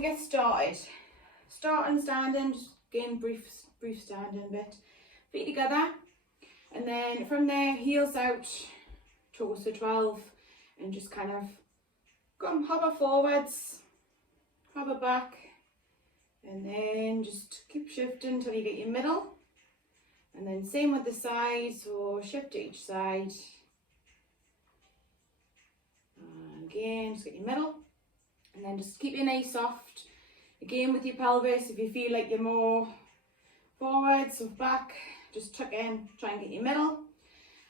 we get started. Starting standing, just again brief standing bit. Feet together, and then from there, heels out, toes to 12, and just kind of come hover forwards, hover back, and then just keep shifting until you get your middle. And then same with the side, so shift to each side. And again, just get your middle. And then just keep your knees soft. Again with your pelvis, if you feel like you're more forwards or back, just tuck in, try and get your middle.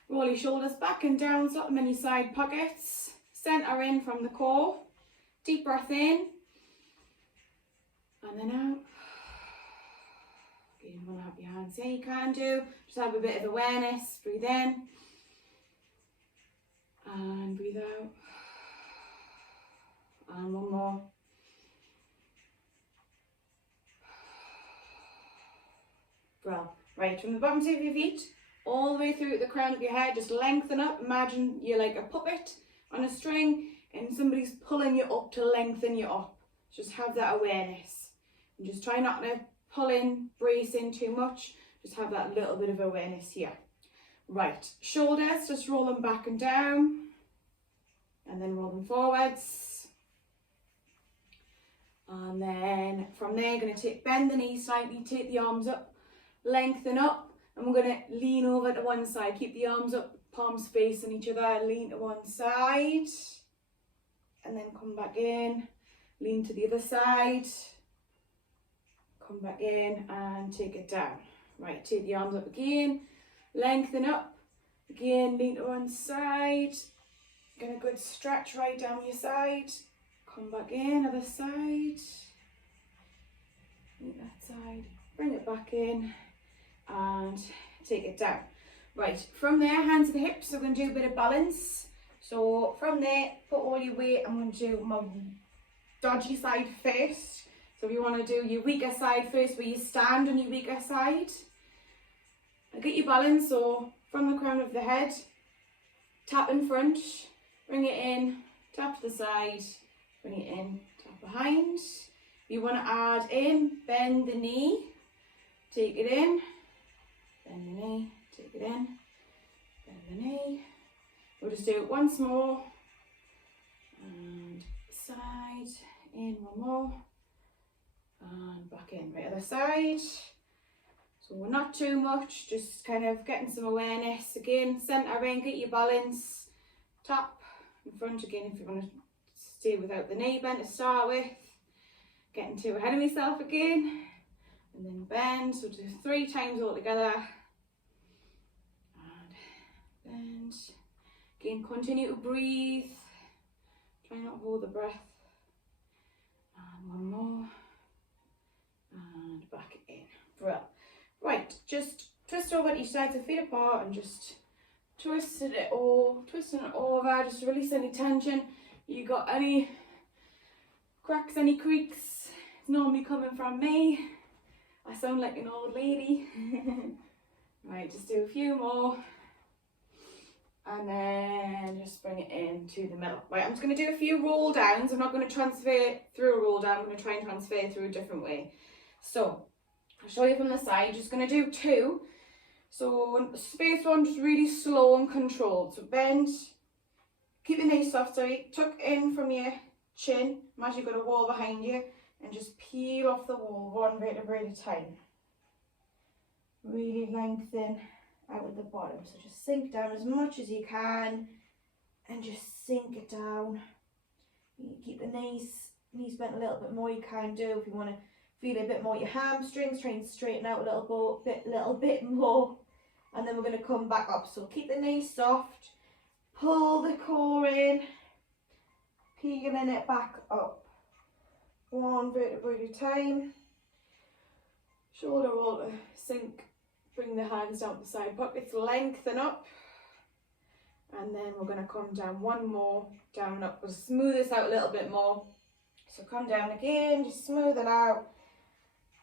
Roll your shoulders back and down, slot them in your side pockets. Center in from the core. Deep breath in. And then out. Again, you want to have your hands here, you can do. Just have a bit of awareness. Breathe in. And breathe out. And one more. Well, right, from the bottom tip of your feet, all the way through the crown of your head, just lengthen up. Imagine you're like a puppet on a string and somebody's pulling you up to lengthen you up. Just have that awareness. And just try not to pull in, brace in too much. Just have that little bit of awareness here. Right, shoulders, just roll them back and down. And then roll them forwards. And then from there, you're going to bend the knees slightly, take the arms up, lengthen up, and we're going to lean over to one side. Keep the arms up, palms facing each other, lean to one side, and then come back in, lean to the other side, come back in and take it down. Right, take the arms up again, lengthen up, again, lean to one side, get a good stretch right down your side. Come back in, other side, that side, bring it back in and take it down. Right, from there, hands to the hips, we're going to do a bit of balance. So from there, put all your weight, I'm going to do my dodgy side first. So if you want to do your weaker side first, where you stand on your weaker side. And get your balance, so from the crown of the head, tap in front, bring it in, tap to the side, bring it in, tap behind. You want to add in, bend the knee, take it in, bend the knee, take it in, bend the knee. We'll just do it once more, and side, in, one more, and back in, right other side. So we're not too much, just kind of getting some awareness. Again, centre in, get your balance, tap in front again if you want to stay without the knee bend to start with. Getting too ahead of myself again. And then bend, so do 3 times all together. And bend. Again, continue to breathe. Try not to hold the breath. And one more. And back in. Right, just twist over to each side, so feet apart, and just twisting it over, just release any tension. You got any cracks, any creaks, it's normally coming from me. I sound like an old lady. Right, just do a few more. And then just bring it into the middle. Right, I'm just going to do a few roll downs. I'm not going to transfer through a roll down. I'm going to try and transfer through a different way. So, I'll show you from the side. Just going to do 2. So, space 1, just really slow and controlled. So, bend. Keep your knees soft, sorry. Tuck in from your chin. Imagine you've got a wall behind you. And just peel off the wall, 1 vertebra at a time. Really lengthen out at the bottom. So just sink down as much as you can. And just sink it down. You keep the knees bent a little bit more, you can do. If you want to feel a bit more your hamstrings, try and straighten out a little bit more. And then we're going to come back up. So keep the knees soft. Pull the core in, peeling it back up. 1 vertebra at a time. Shoulder roll to sink. Bring the hands down the side pockets, lengthen up. And then we're going to come down 1 more, down up. We'll smooth this out a little bit more. So come down again, just smooth it out.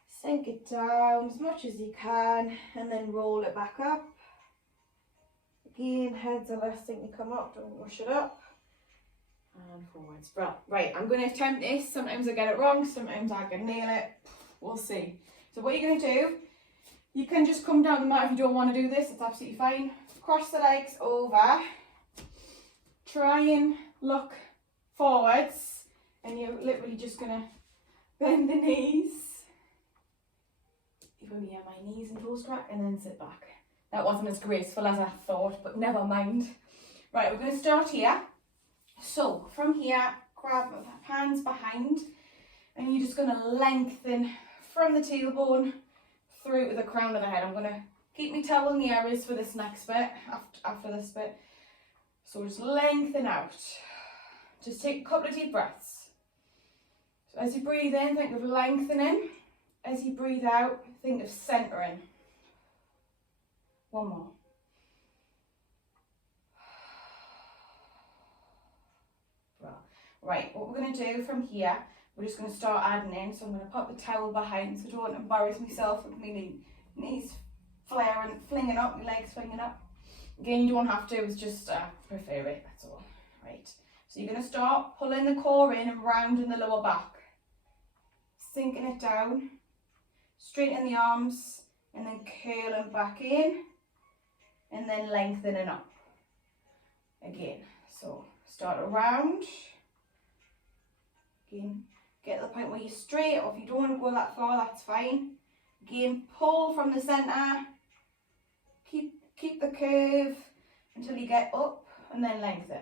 Sink it down as much as you can, and then roll it back up. Again, head's the last thing to come up, don't rush it up. and forwards. Right, I'm going to attempt this. Sometimes I get it wrong, sometimes I can nail it. We'll see. So what you're going to do, you can just come down the mat if you don't want to do this, it's absolutely fine. Cross the legs over, try and look forwards, and you're literally just going to bend the knees. You can hear my knees and toes crack, and then sit back. That wasn't as graceful as I thought, but never mind. Right, we're going to start here. So from here, grab my hands behind, and you're just going to lengthen from the tailbone through to the crown of the head. I'm going to keep my towel in the areas for this next bit, after this bit. So just lengthen out. Just take a couple of deep breaths. So as you breathe in, think of lengthening. As you breathe out, think of centering. One more. Right, what we're going to do from here, we're just going to start adding in. So I'm going to pop the towel behind so I don't embarrass myself with my knees flaring, flinging up, my legs flinging up. Again, you don't have to, it's just prefer it, that's all. Right, so you're going to start pulling the core in and rounding the lower back. Sinking it down, straighten the arms, and then curling back in, and then lengthening up. Again, so start around. Again, get to the point where you're straight, or if you don't want to go that far, that's fine. Again, pull from the centre, keep the curve until you get up, and then lengthen.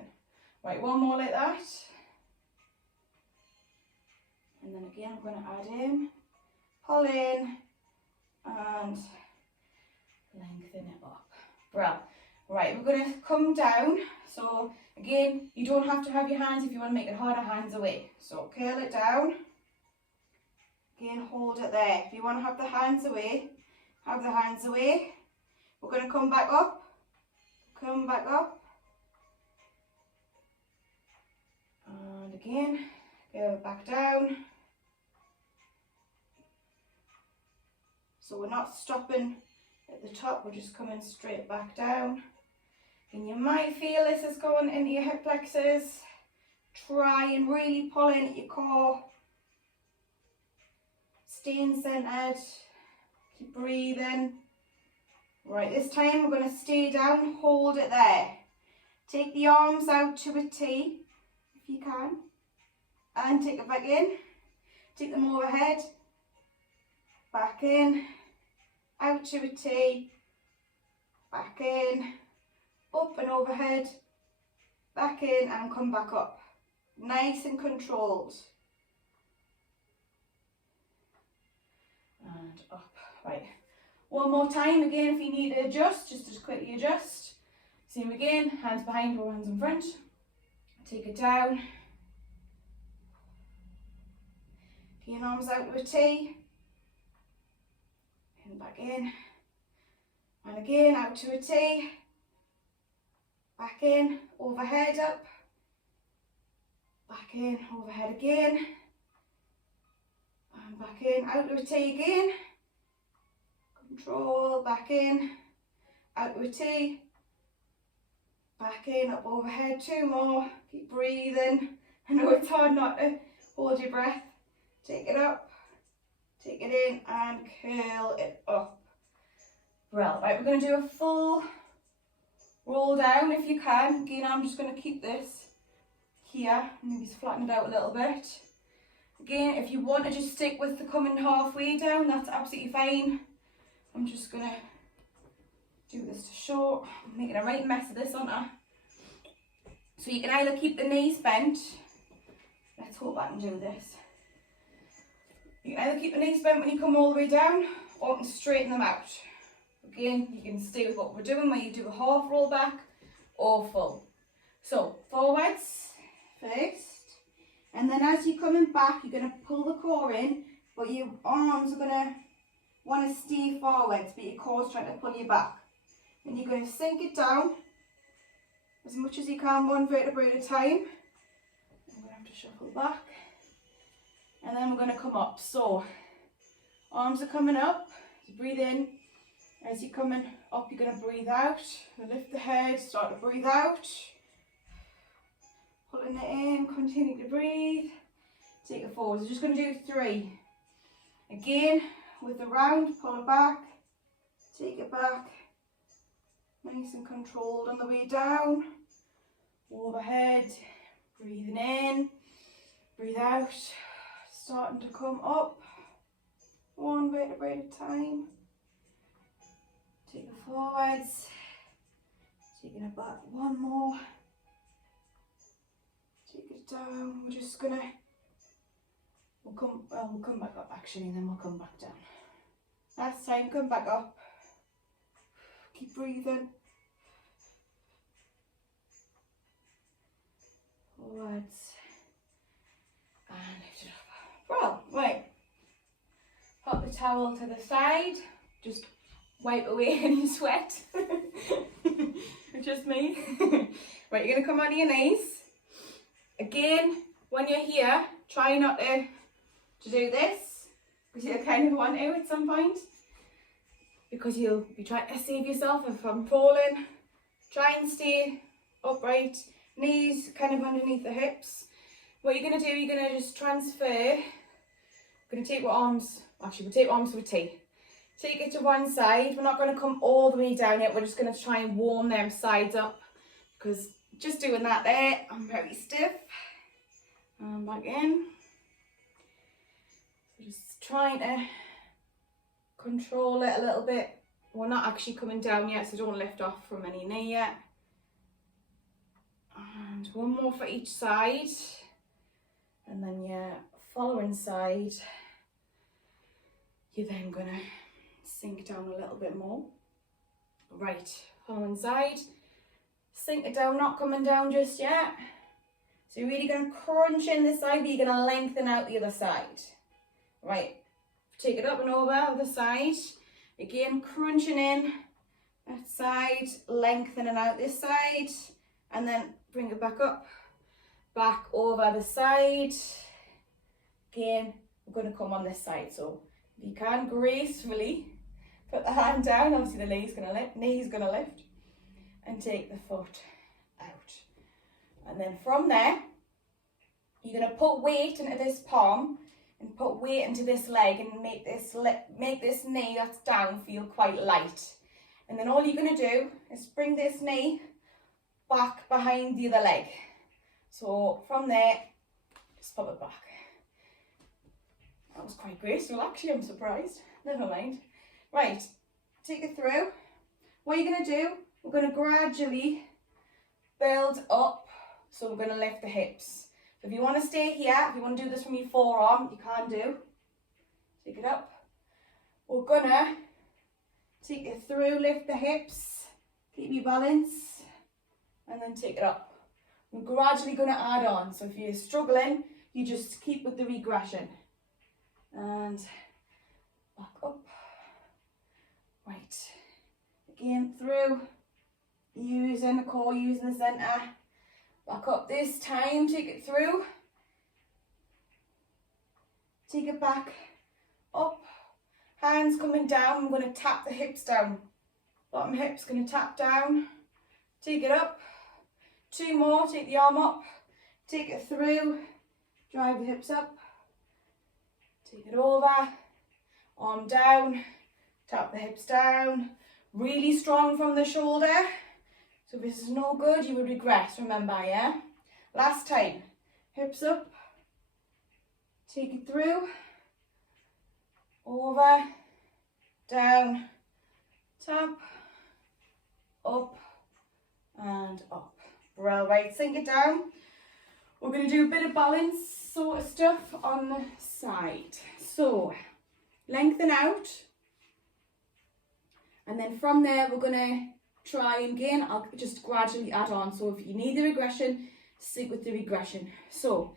Right, one more like that. And then again, I'm going to add in, pull in, and lengthen it up. Right, we're going to come down. So again, you don't have to have your hands if you want to make it harder, hands away. So curl it down. Again, hold it there. If you want to have the hands away, have the hands away. We're going to come back up. Come back up. And again, go back down. So we're not stopping at the top, we're just coming straight back down. And you might feel this is going into your hip flexors. Try and really pull in at your core. Staying centered. Keep breathing. Right, this time we're going to stay down, hold it there. Take the arms out to a T, if you can. And take it back in. Take them overhead. Back in. Out to a T. Back in. Up and overhead, back in and come back up. Nice and controlled. And up. Right. One more time again if you need to adjust, just as quickly adjust. Same again, hands behind or hands in front. Take it down. Again, arms out to a T. And back in. And again, out to a T. Back in, overhead up, back in, overhead again, and back in, out to a T again, control, back in, out to a T, back in, up overhead, two more, keep breathing. I know it's hard not to hold your breath, take it up, take it in and curl it up. Well, right, we're going to do a full roll down if you can. Again, I'm just going to keep this here, maybe flatten it out a little bit. Again, if you want to just stick with the coming halfway down, that's absolutely fine. I'm just going to do this to show. I'm making a right mess of this, aren't I? So you can either keep the knees bent. Let's hope I can do this. You can either keep the knees bent when you come all the way down, or you can straighten them out. Again, you can stay with what we're doing, where you do a half roll back or full. So forwards first, and then as you're coming back, you're going to pull the core in, but your arms are going to want to stay forwards, but your core's trying to pull you back. And you're going to sink it down as much as you can, one vertebra at a time. I'm going to have to shuffle back. And then we're going to come up. So arms are coming up, so breathe in. As you're coming up, you're going to breathe out. Lift the head, start to breathe out. Pulling it in, continue to breathe. Take it forward. We're just going to do 3. Again, with the round, pull it back, take it back. Nice and controlled on the way down. Overhead, breathing in, breathe out. Starting to come up. 1 vertebrae at a time. Take it forwards. Taking it back 1 more. Take it down. We're just gonna, we'll come back up actually, and then we'll come back down. Last time, come back up. Keep breathing. Forwards. And lift it up. Well, right. Pop the towel to the side. Just wipe away any sweat. It's just me. Right, you're going to come onto your knees. Again, when you're here, try not to do this, because you kind of want to at some point, because you'll be trying to save yourself from falling. Try and stay upright, knees kind of underneath the hips. What you're going to do, you're going to just transfer. We're going to take our arms, actually we'll take arms to a T. Take it to one side. We're not going to come all the way down yet. We're just going to try and warm them sides up, because just doing that there, I'm very stiff. And back in. So just trying to control it a little bit. We're not actually coming down yet, so don't lift off from any knee yet. And 1 more for each side. And then your following side, you're then going to sink down a little bit more. Right, following side, sink it down, not coming down just yet. So you're really going to crunch in this side, but you're going to lengthen out the other side. Right, take it up and over, other side. Again, crunching in that side, lengthening out this side, and then bring it back up, back over the side. Again, we're going to come on this side, so if you can, gracefully put the hand down. Obviously the knee's going to lift, and take the foot out. And then from there, you're going to put weight into this palm and put weight into this leg, and make this knee that's down feel quite light. And then all you're going to do is bring this knee back behind the other leg. So from there, just pop it back. That was quite graceful actually, I'm surprised. Never mind. Right, take it through. What you're going to do, we're going to gradually build up. So we're going to lift the hips. So if you want to stay here, if you want to do this from your forearm, you can do. Take it up. We're going to take it through, lift the hips, keep your balance, and then take it up. We're gradually going to add on. So if you're struggling, you just keep with the regression. And back up. Right. Again, through, using the core, using the centre. Back up this time, take it through. Take it back, up. Hands coming down, I'm going to tap the hips down. Bottom hip's going to tap down. Take it up. 2 more, take the arm up. Take it through. Drive the hips up. Take it over. Arm down. Tap the hips down. Really strong from the shoulder. So if this is no good, you will regress, remember, yeah? Last time. Hips up. Take it through. Over. Down. Tap. Up. And up. Well, right, sink it down. We're going to do a bit of balance sort of stuff on the side. So, lengthen out. And then from there, we're going to try and again, I'll just gradually add on. So if you need the regression, stick with the regression. So,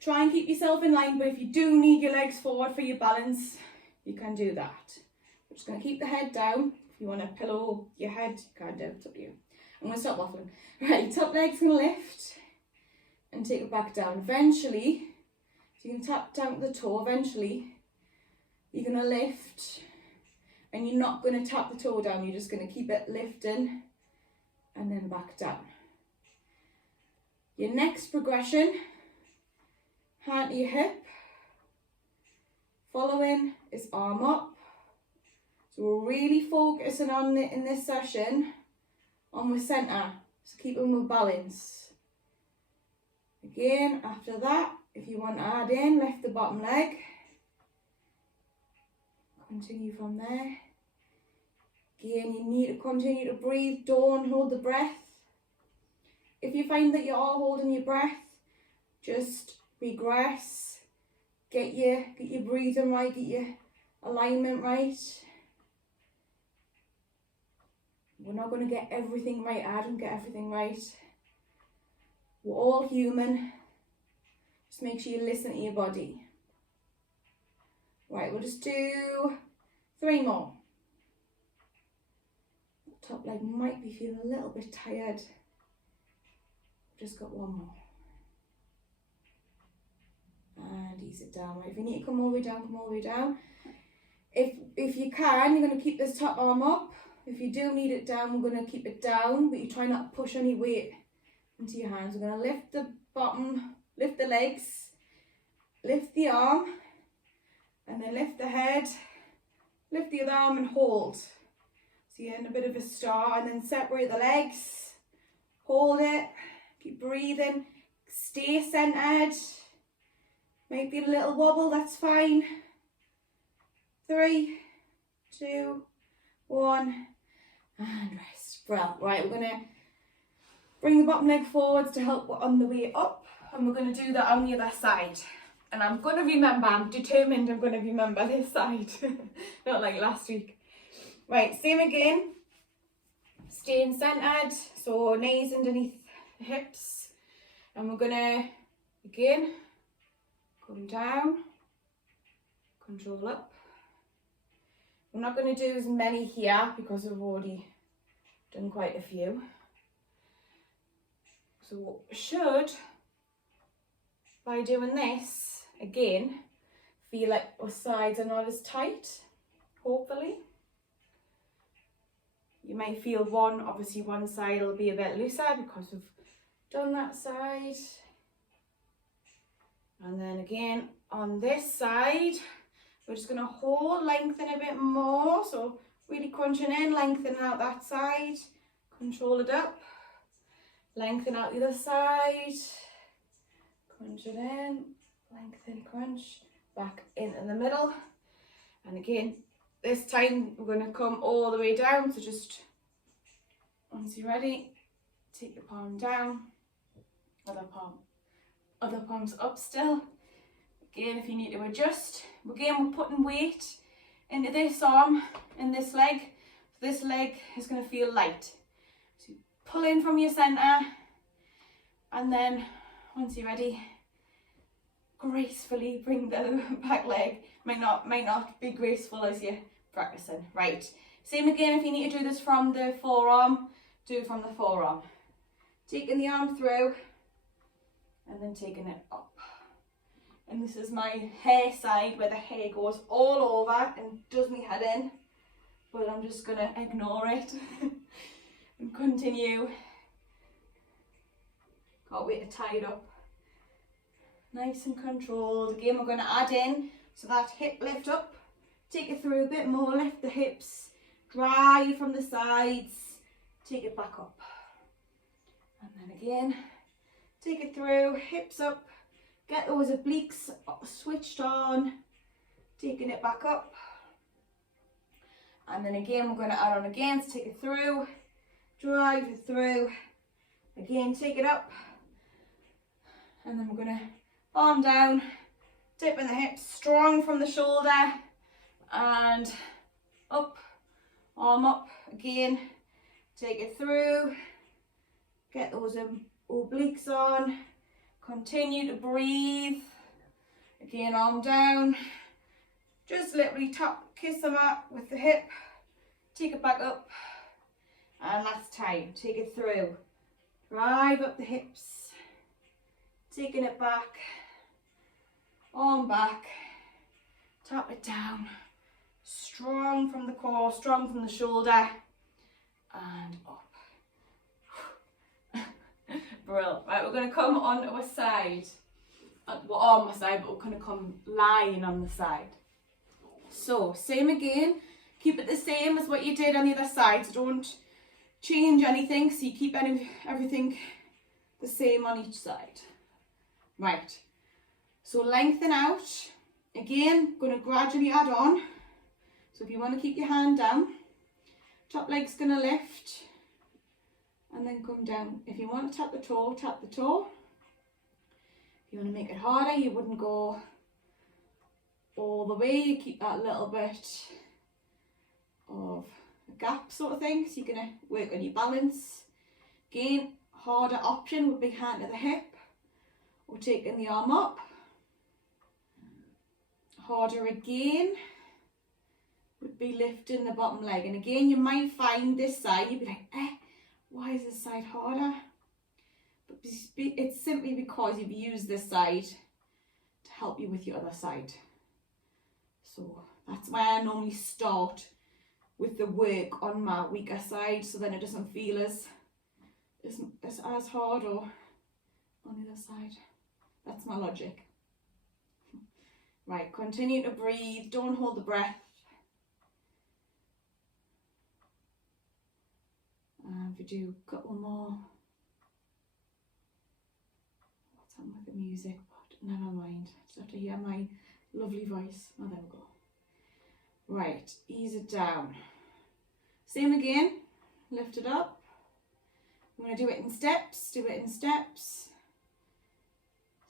try and keep yourself in line, but if you do need your legs forward for your balance, you can do that. We're just going to keep the head down. If you want to pillow your head, you can do it. It's up to you. I'm going to stop waffling. Right, top leg's going to lift and take it back down. Eventually, so you can tap down the toe, eventually you're going to lift and you're not going to tap the toe down. You're just going to keep it lifting and then back down. Your next progression, hand to your hip. Following is arm up. So we're really focusing on it in this session on the centre. So keeping with balance. Again, after that, if you want to add in, lift the bottom leg. Continue from there. Again, you need to continue to breathe. Don't hold the breath. If you find that you are holding your breath, just regress. Get your breathing right, get your alignment right. We're not going to get everything right. I don't get everything right. We're all human. Just make sure you listen to your body. Right, we'll just do 3 more. Top leg might be feeling a little bit tired. Just got 1 more. And ease it down. Right, if you need to come all the way down, come all the way down. If you can, you're going to keep this top arm up. If you do need it down, we're going to keep it down, but you try not to push any weight into your hands. We're going to lift the bottom, lift the legs, lift the arm, and then lift the head, lift the other arm and hold. So you're in a bit of a star, and then separate the legs, hold it, keep breathing, stay centered. Might be a little wobble, that's fine. 3, 2, 1, and rest. Well, right, we're gonna bring the bottom leg forwards to help on the way up, and we're gonna do that on the other side. And I'm gonna remember, I'm determined I'm gonna remember this side, not like last week. Right, same again, staying centered, so knees underneath the hips, and we're gonna, again, come down, control up. I'm not going to do as many here because we've already done quite a few. So should, by doing this, again, feel like our sides are not as tight, hopefully. You might feel obviously one side will be a bit looser because we've done that side. And then again, on this side, we're just going to hold, lengthen a bit more. So really crunching in, lengthening out that side. Control it up. Lengthen out the other side. Crunch it in. Lengthen, crunch. Back into the middle. And again, this time we're going to come all the way down. So just, once you're ready, take your palm down. Other palm's up still. Again, if you need to adjust, again we're putting weight into this arm and this leg. This leg is going to feel light. So pull in from your centre, and then once you're ready, gracefully bring the back leg. Might not be graceful as you're practicing. Right. Same again, if you need to do this from the forearm, do it from the forearm. Taking the arm through and then taking it up. And this is my hair side where the hair goes all over and does me head in. But I'm just going to ignore it and continue. Can't wait to tie it up. Nice and controlled. Again, we're going to add in, so that hip lift up. Take it through a bit more, lift the hips. Drive from the sides. Take it back up. And then again, take it through, hips up. Get those obliques switched on, taking it back up. And then again, we're going to add on again, so take it through, drive it through. Again, take it up. And then we're going to arm down, dip in the hips, strong from the shoulder, and up, arm up. Again, take it through, get those obliques on. Continue to breathe. Again, arm down. Just literally kiss the mat with the hip. Take it back up. And last time, take it through. Drive up the hips. Taking it back. Arm back. Tap it down. Strong from the core, strong from the shoulder. And up. Brilliant. Right, we're going to come onto a side. We're on my side, but we're going to come lying on the side. So, same again. Keep it the same as what you did on the other side. So don't change anything. So you keep everything the same on each side. Right. So lengthen out. Again, going to gradually add on. So if you want to keep your hand down, top leg's going to lift and then come down. If you want to tap the toe, tap the toe. If you want to make it harder, you wouldn't go all the way. You keep that little bit of a gap sort of thing. So you're going to work on your balance. Again, harder option would be hand to the hip or taking the arm up. Harder again would be lifting the bottom leg. And again, you might find this side, you'd be like, why is this side harder? But it's simply because you've used this side to help you with your other side. So that's why I normally start with the work on my weaker side, so then it doesn't feel as hard or on the other side. That's my logic. Right, continue to breathe, don't hold the breath. And we do a couple more. What's happened with the music? But never mind. Just have to hear my lovely voice. Oh, there we go. Right, ease it down. Same again. Lift it up. I'm going to do it in steps. Do it in steps.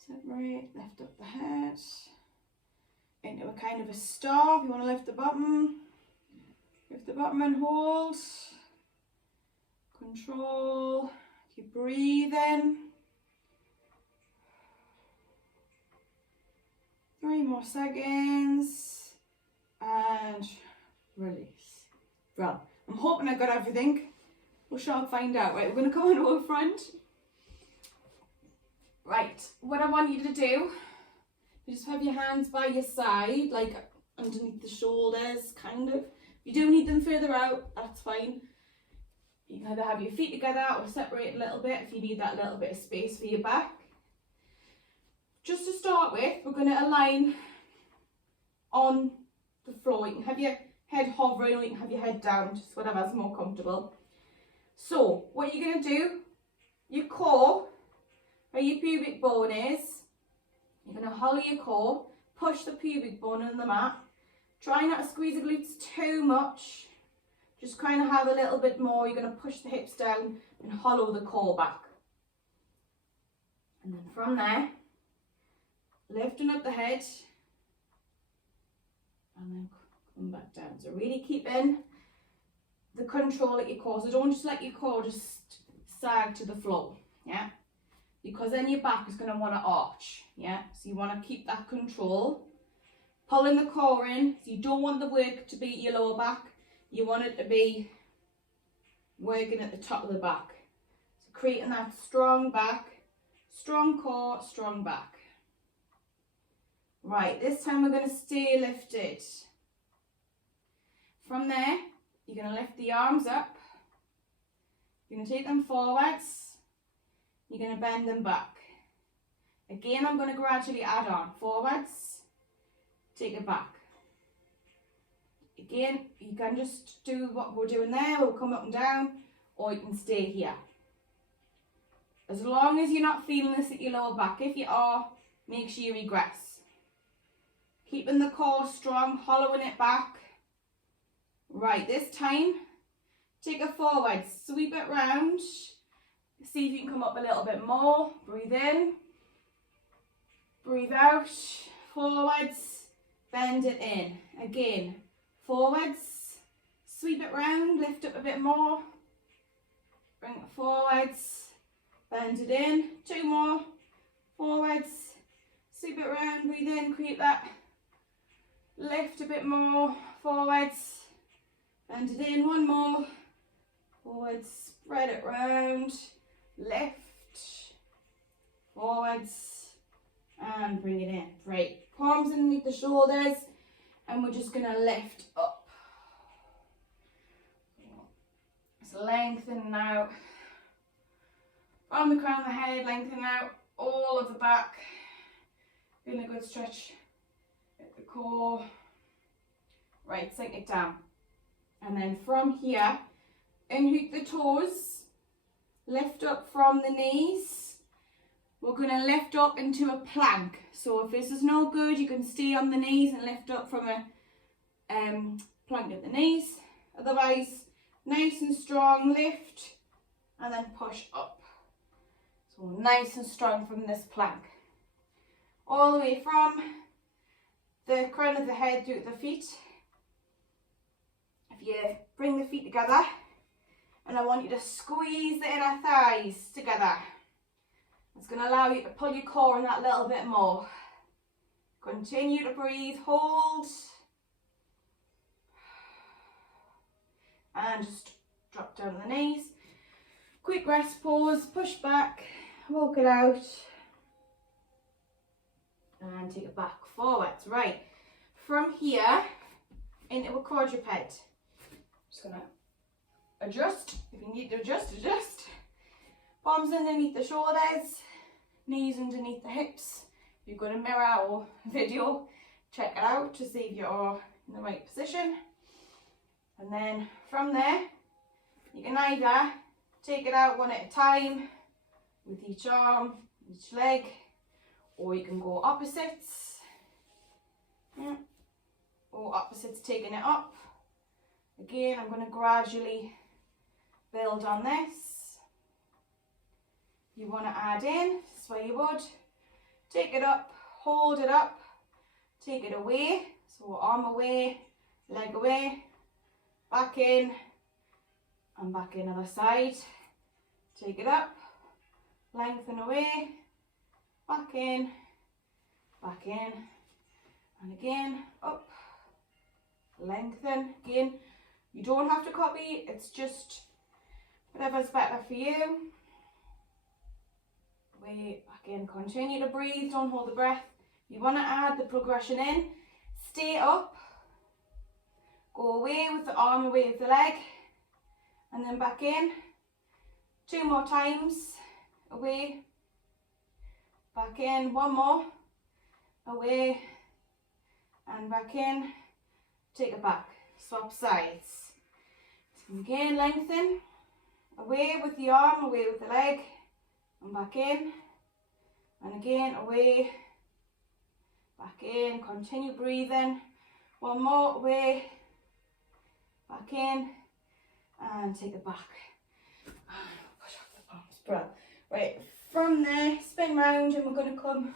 Separate. Lift up the head. Into a kind of a star. If you want to lift the bottom and hold. Control. Keep breathing. 3 more seconds. And release. Well, I'm hoping I got everything. We shall find out. Right, we're going to come onto our front. Right, what I want you to do, you just have your hands by your side, like underneath the shoulders, kind of. If you do need them further out, that's fine. You can either have your feet together or separate a little bit if you need that little bit of space for your back. Just to start with, we're going to align on the floor. You can have your head hovering or you can have your head down, just whatever's more comfortable. So, what you're going to do, your core, where your pubic bone is, you're going to hollow your core, push the pubic bone in the mat. Try not to squeeze the glutes too much. Just kind of have a little bit more. You're going to push the hips down and hollow the core back. And then from there, lifting up the head and then come back down. So really keeping the control at your core. So don't just let your core just sag to the floor, yeah? Because then your back is going to want to arch, yeah? So you want to keep that control. Pulling the core in, so you don't want the work to be at your lower back. You want it to be working at the top of the back. So creating that strong back, strong core, strong back. Right, this time we're going to stay lifted. From there, you're going to lift the arms up. You're going to take them forwards. You're going to bend them back. Again, I'm going to gradually add on. Forwards, take it back. Again, you can just do what we're doing there. We'll come up and down, or you can stay here. As long as you're not feeling this at your lower back. If you are, make sure you regress. Keeping the core strong, hollowing it back. Right, this time, take it forward, sweep it round. See if you can come up a little bit more. Breathe in, breathe out, forwards, bend it in. Again, forwards, sweep it round, lift up a bit more. Bring it forwards, bend it in. 2 more, forwards, sweep it round, breathe in, create that. Lift a bit more, forwards. Bend it in, 1 more, forwards, spread it round, lift, forwards, and bring it in. Great, palms underneath the shoulders, and we're just gonna lift up. So lengthen now, From the crown of the head, lengthen out all of the back. Feeling a good stretch at the core. Right, sink it down. And then from here, unhook the toes, lift up from the knees. We're going to lift up into a plank. So if this is no good, you can stay on the knees and lift up from a plank at the knees. Otherwise, nice and strong, lift and then push up. So nice and strong from this plank. All the way from the crown of the head to the feet. If you bring the feet together, and I want you to squeeze the inner thighs together. It's going to allow you to pull your core in that little bit more. Continue to breathe, hold. And just drop down on the knees. Quick rest pause, push back, walk it out. And take it back forwards. Right, from here into a quadruped. Just going to adjust. If you need to adjust, adjust. Palms underneath the shoulders, knees underneath the hips. If you've got a mirror or video, check it out to see if you're in the right position. And then from there, you can either take it out one at a time with each arm, each leg, or you can go opposites. Yeah. Or opposites, taking it up. Again, I'm going to gradually build on this. You want to add in, this is where you would. Take it up, hold it up, take it away. So arm away, leg away, back in, and back in other side. Take it up, lengthen away, back in, and again, up, lengthen, again. You don't have to copy, it's just whatever's better for you. Way back in, continue to breathe, don't hold the breath. You want to add the progression in, stay up, go away with the arm, away with the leg, and then back in. 2 more times, away, back in, 1 more, away, and back in, take it back, swap sides. So again, lengthen, away with the arm, away with the leg, and back in, and again, away, back in, continue breathing, 1 more, away, back in, and take it back, push off the palms, brilliant. Right, from there, spin round, and we're going to come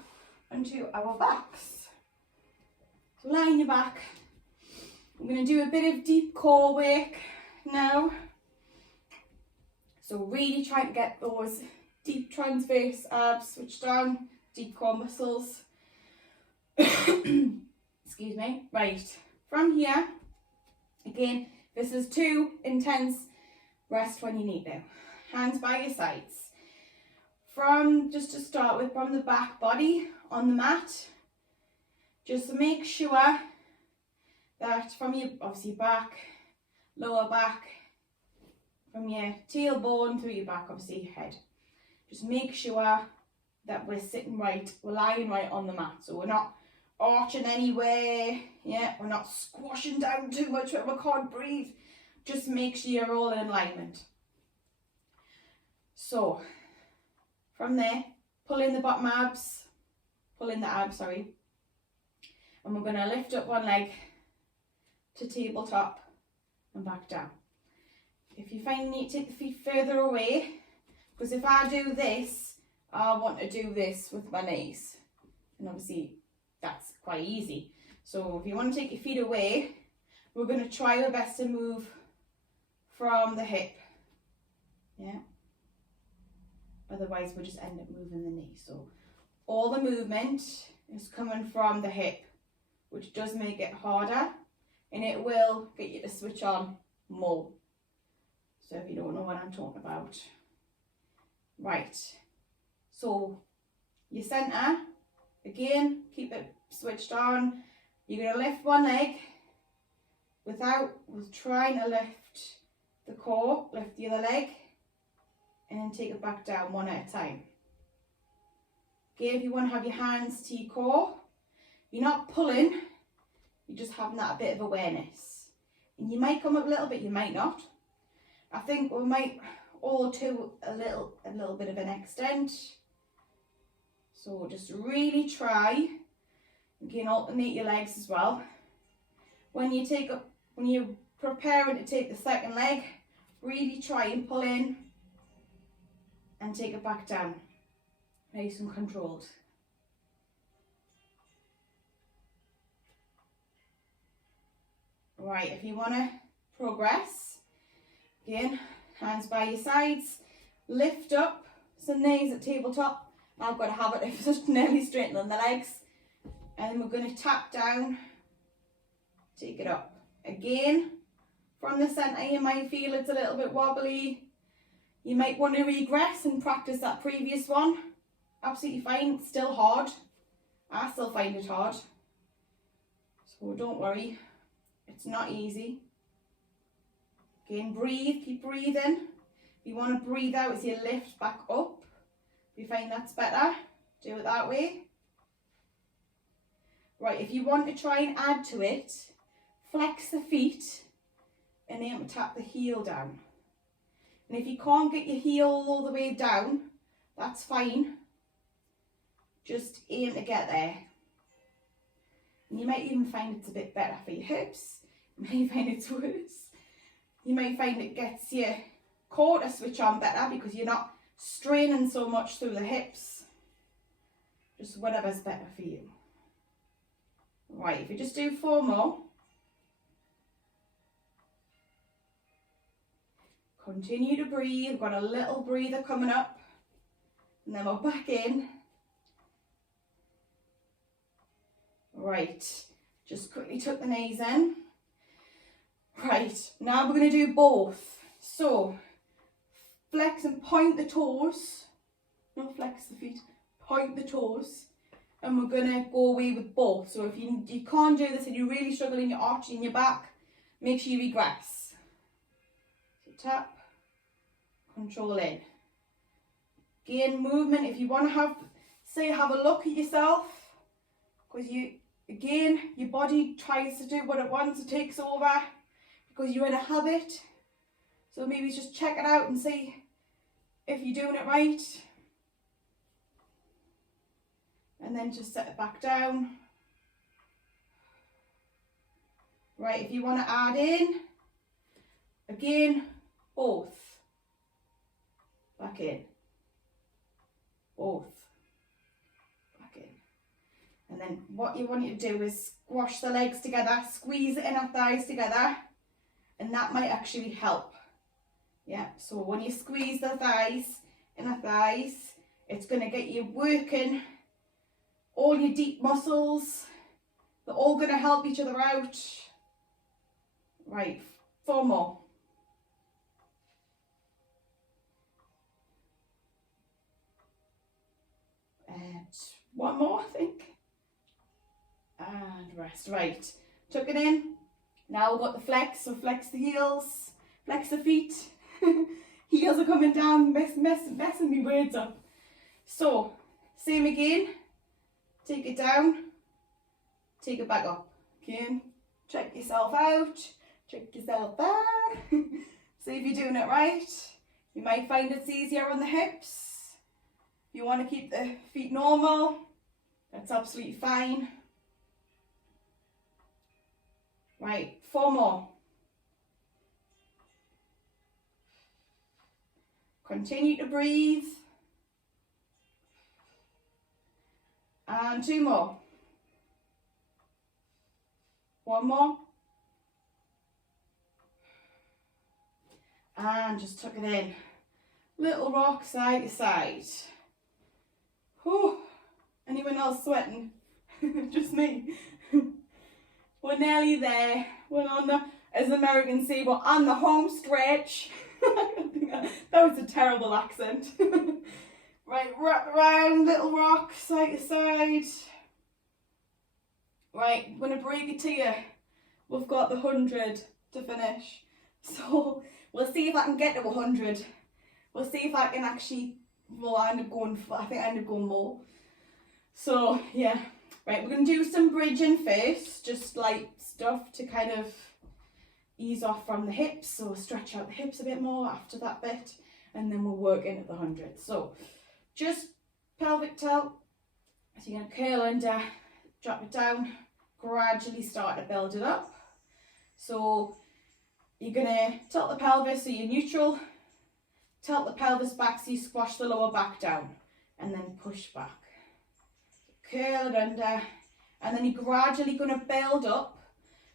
onto our backs. So lie on your back. I'm going to do a bit of deep core work now. So really try to get those deep transverse abs switched on, deep core muscles. Excuse me. Right, from here, again, this is too intense, rest when you need them. Hands by your sides. Just to start with, from the back body on the mat, just make sure that from your, obviously back, lower back, from your tailbone through your back, obviously your head. Just make sure that we're sitting right, we're lying right on the mat. So we're not arching anywhere, yeah, we're not squashing down too much where we can't breathe. Just make sure you're all in alignment. So, from there, pull in the bottom abs, pull in the abs, sorry. And we're going to lift up one leg to tabletop and back down. If you find you need to take the feet further away, because if I do this, I want to do this with my knees. And obviously, that's quite easy. So if you want to take your feet away, we're going to try our best to move from the hip. Yeah. Otherwise, we'll just end up moving the knee. So all the movement is coming from the hip, which does make it harder, and it will get you to switch on more. So if you don't know what I'm talking about. Right. So your centre, again, keep it switched on. You're going to lift one leg without trying to lift the core, lift the other leg, and then take it back down one at a time. Okay, if you want to have your hands to your core, you're not pulling, you're just having that bit of awareness. And you might come up a little bit, you might not. I think we might all do a little bit of an extent. So just really try. You can alternate your legs as well. When you're preparing to take the second leg, really try and pull in and take it back down. Nice and controlled. Right, if you want to progress, again, hands by your sides, lift up, so knees at tabletop. I've got a habit of just nearly straightening the legs. And we're going to tap down, take it up. Again, from the centre you might feel it's a little bit wobbly. You might want to regress and practice that previous one. Absolutely fine, it's still hard. I still find it hard. So don't worry, it's not easy. Again, breathe, keep breathing. If you want to breathe out as you lift back up, if you find that's better, do it that way. Right, if you want to try and add to it, flex the feet and aim to tap the heel down. And if you can't get your heel all the way down, that's fine. Just aim to get there. And you might even find it's a bit better for your hips. You might find it's worse. You might find it gets your core to switch on better because you're not straining so much through the hips. Just whatever's better for you. Right, if you just do 4 more. Continue to breathe. We've got a little breather coming up. And then we're back in. Right, just quickly tuck the knees in. Right, now we're going to do both. So, flex and point the toes. Not flex the feet, point the toes. And we're going to go away with both. So if you can't do this and you really struggle in your arch in your back, make sure you regress. So tap, control in. Gain movement. If you want to have a look at yourself, because your body tries to do what it wants, it takes over because you're in a habit. So maybe just check it out and see if you're doing it right. And then just set it back down. Right, if you want to add in, again, both. Back in. Both. Back in. And then what you want you to do is squash the legs together, squeeze the inner thighs together, and that might actually help. Yeah, so when you squeeze the thighs, inner thighs, it's going to get you working all your deep muscles. They're all going to help each other out. Right, 4 more. And 1 more, I think. And rest. Right, tuck it in. Now we've got the flex, so flex the heels, flex the feet. Heels are coming down, messing me words up. So, same again. Take it down, take it back up. Again, check yourself out, check yourself back. See if you're doing it right. You might find it's easier on the hips. If you want to keep the feet normal, that's absolutely fine. Right, 4 more. Continue to breathe. And 2 more. 1 more. And just tuck it in. Little rock side to side. Whew. Anyone else sweating? Just me. We're nearly there. We're on the, as the Americans say, we're on the home stretch. That was a terrible accent. Right, wrap around, little rock, side to side. Right, I'm going to break it to you. We've got the 100 to finish. So, we'll see if I can get to 100. We'll see if I can actually, well, I think I end up going more. So yeah, right, we're going to do some bridging first, just light stuff to kind of ease off from the hips, so stretch out the hips a bit more after that bit, and then we'll work into the 100. So just pelvic tilt, so you're going to curl under, drop it down, gradually start to build it up. So you're going to tilt the pelvis so you're neutral, tilt the pelvis back so you squash the lower back down, and then push back. Curl it under, and then you're gradually going to build up,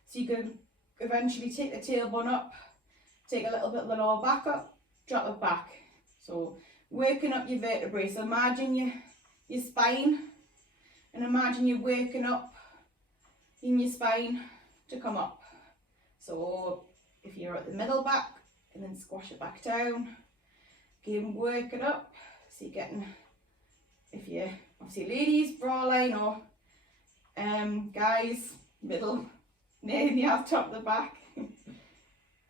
so you can eventually take the tailbone up, take a little bit of the lower back up, drop it back. So working up your vertebrae. So imagine your spine, and imagine you're working up in your spine to come up. So if you're at the middle back, and then squash it back down, again work it up, so you're getting, if you're obviously ladies, bra line, or guys, middle, near the half, top of the back.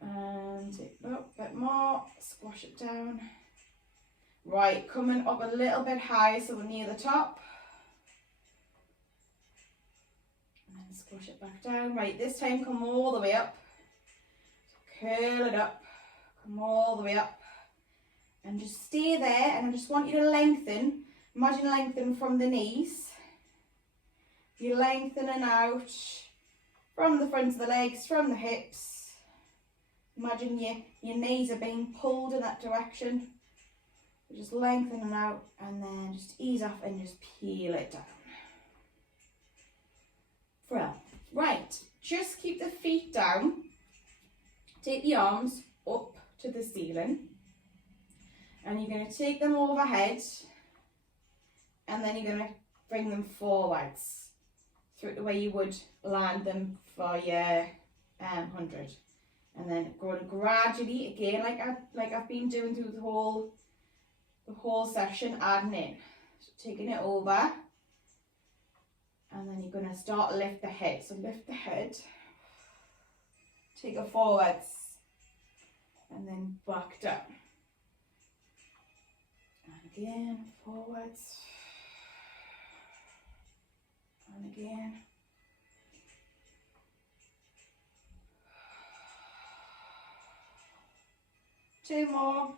And take it up a bit more, squash it down. Right, coming up a little bit high so we're near the top. And then squash it back down. Right, this time come all the way up. So curl it up, come all the way up. And just stay there, and I just want you to lengthen. Imagine lengthening from the knees. You're lengthening out from the front of the legs, from the hips. Imagine your knees are being pulled in that direction. Just lengthening out, and then just ease off and just peel it down. Well, right, just keep the feet down. Take the arms up to the ceiling. And you're going to take them overhead. And then you're going to bring them forwards through the way you would land them for your 100. And then going to gradually, again, like I've been doing through the whole session, adding in. So taking it over. And then you're going to start to lift the head. So lift the head. Take it forwards. And then back down. And again, forwards. And again. Two more.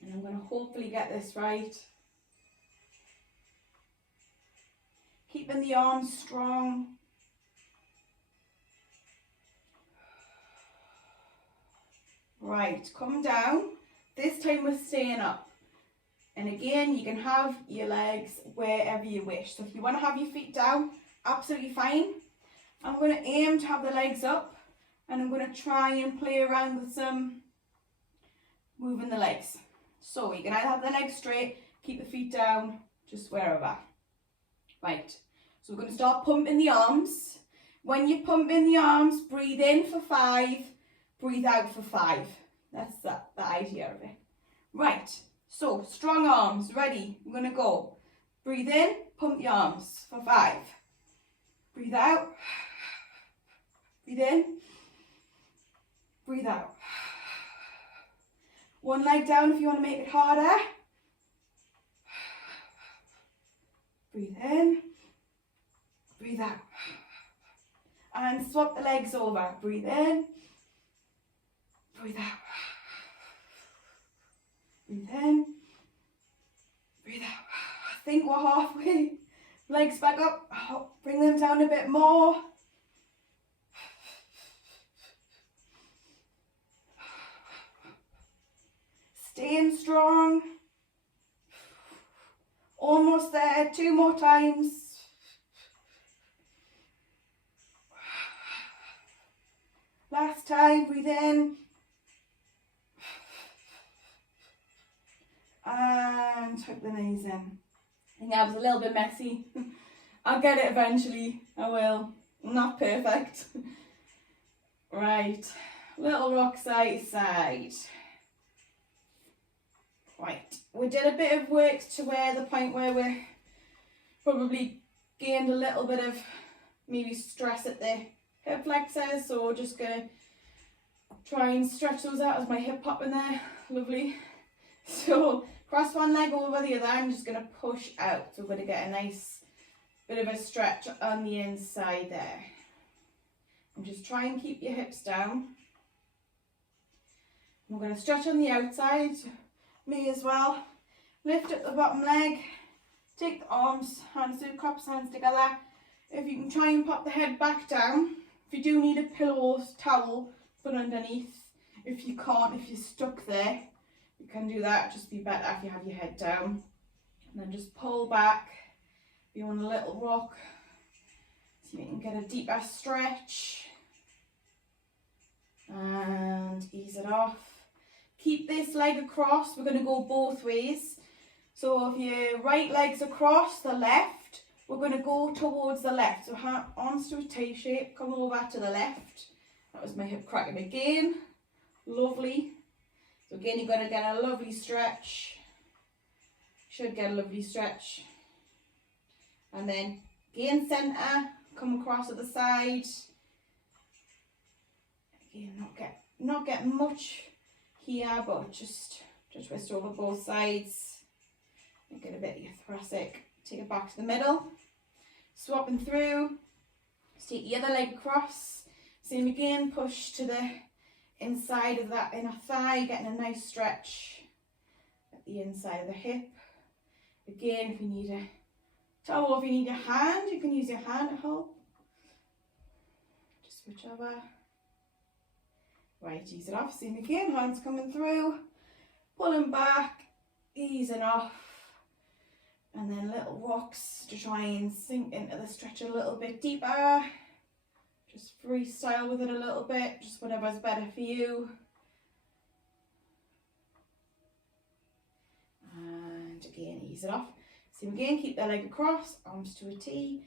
And I'm going to hopefully get this right. Keeping the arms strong. Right, come down. This time we're staying up. And again, you can have your legs wherever you wish. So if you want to have your feet down, absolutely fine. I'm going to aim to have the legs up, and I'm going to try and play around with some moving the legs. So you can either have the legs straight, keep the feet down, just wherever. Right, so we're going to start pumping the arms. When you're pumping the arms, breathe in for 5, breathe out for 5. That's the idea of it. Right. So, strong arms, ready, I'm going to go. Breathe in, pump the arms for 5. Breathe out. Breathe in. Breathe out. One leg down if you want to make it harder. Breathe in. Breathe out. And swap the legs over. Breathe in. Breathe out. Breathe in, breathe out. I think we're halfway. Legs back up, bring them down a bit more. Staying strong. Almost there, 2 more times. Last time, breathe in. And tuck the knees in. I think that was a little bit messy. I'll get it eventually, I will. I'm not perfect. Right, little rock side to side. Right, we did a bit of work to the point where we probably gained a little bit of maybe stress at the hip flexors, so we're just going to Try and stretch those out as my hip pop in there. Lovely. So cross one leg over the other. I'm just going to push out. So we're going to get a nice bit of a stretch on the inside there. And just try and keep your hips down. We're going to stretch on the outside. Me as well. Lift up the bottom leg. Take the arms, hands to cups, hands together. If you can try and pop the head back down. If you do need a pillow or towel, put underneath. If you can't, if you're stuck there, you can do that. Just be better if you have your head down. And then just pull back. If you want a little rock, so you can get a deeper stretch. And ease it off. Keep this leg across. We're going to go both ways. So if your right leg's across the left, we're going to go towards the left. So arms to a T shape, come over to the left. That was my hip cracking again. Lovely. So again, you're going to get a lovely stretch. Should get a lovely stretch. And then again, centre, come across to the side. Again, not get much here, but just twist over both sides. And get a bit of your thoracic. Take it back to the middle. Swapping through. Just take the other leg across. Same again, push to the inside of that inner thigh, getting a nice stretch at the inside of the hip. Again, if you need a towel, if you need your hand, you can use your hand to help. Just switch over. Right, ease it off. Same again, hands coming through, pulling back, easing off. And then little rocks to try and sink into the stretch a little bit deeper. Just freestyle with it a little bit, just whatever's better for you. And again, ease it off. Same again, keep the leg across, arms to a T.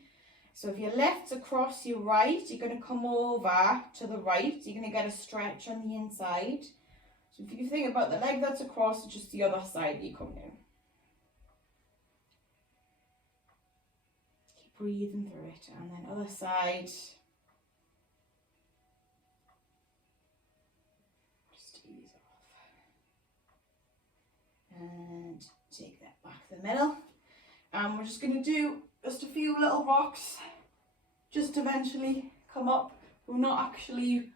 So if your left's across your right, you're going to come over to the right. You're going to get a stretch on the inside. So if you think about the leg that's across, it's just the other side you come in. Breathing through it, and then other side. Just ease off. And take that back to the middle. And we're just going to do just a few little rocks, just to eventually come up. We're not actually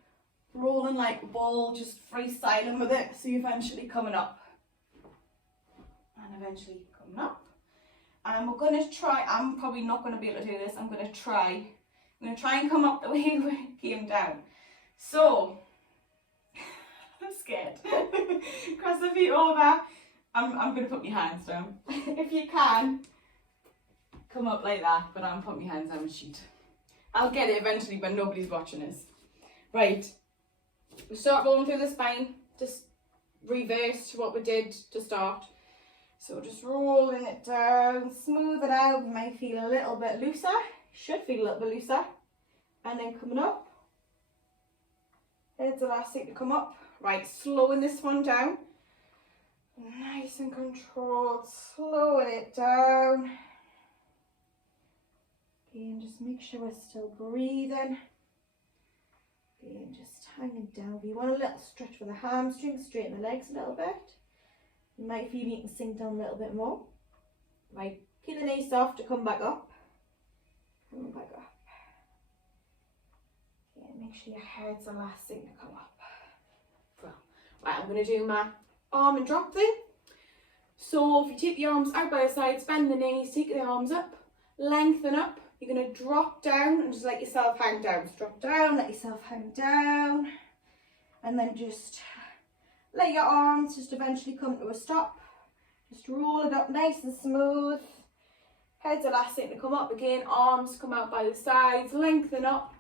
rolling like a ball, just freestyling with it. So you're eventually coming up. And eventually coming up. And we're going to try, I'm probably not going to be able to do this, I'm going to try and come up the way we came down. So, I'm scared. Cross the feet over, I'm going to put my hands down. If you can, come up like that, but I'm putting my hands down and shoot. I'll get it eventually, but nobody's watching us. Right, we start rolling through the spine, just reverse to what we did to start. So just rolling it down, smooth it out. You might feel a little bit looser, should feel a little bit looser. And then coming up, here's the last thing to come up. Right, slowing this one down. Nice and controlled, slowing it down. Again, just make sure we're still breathing. Again, just hanging down. If you want a little stretch for the hamstrings, straighten the legs a little bit. You might feel you can sink down a little bit more. Right, keep the knees soft to come back up. Come back up. Yeah, make sure your head's the last thing to come up. Well, right, I'm going to do my arm and drop thing. So if you take the arms out by the sides, bend the knees, take the arms up, lengthen up. You're going to drop down and just let yourself hang down. So drop down, let yourself hang down. And then just let your arms just eventually come to a stop. Just roll it up nice and smooth. Head's the last thing to come up. Again, arms come out by the sides, lengthen up.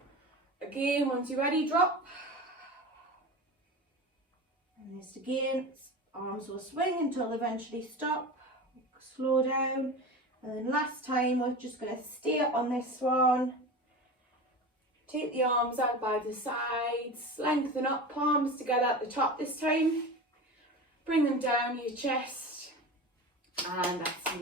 Again, once you're ready, drop. And just again, arms will swing until they eventually stop. Slow down. And then last time, we're just going to stay up on this one. Take the arms out by the sides, lengthen up, palms together at the top this time. Bring them down your chest, and that's it.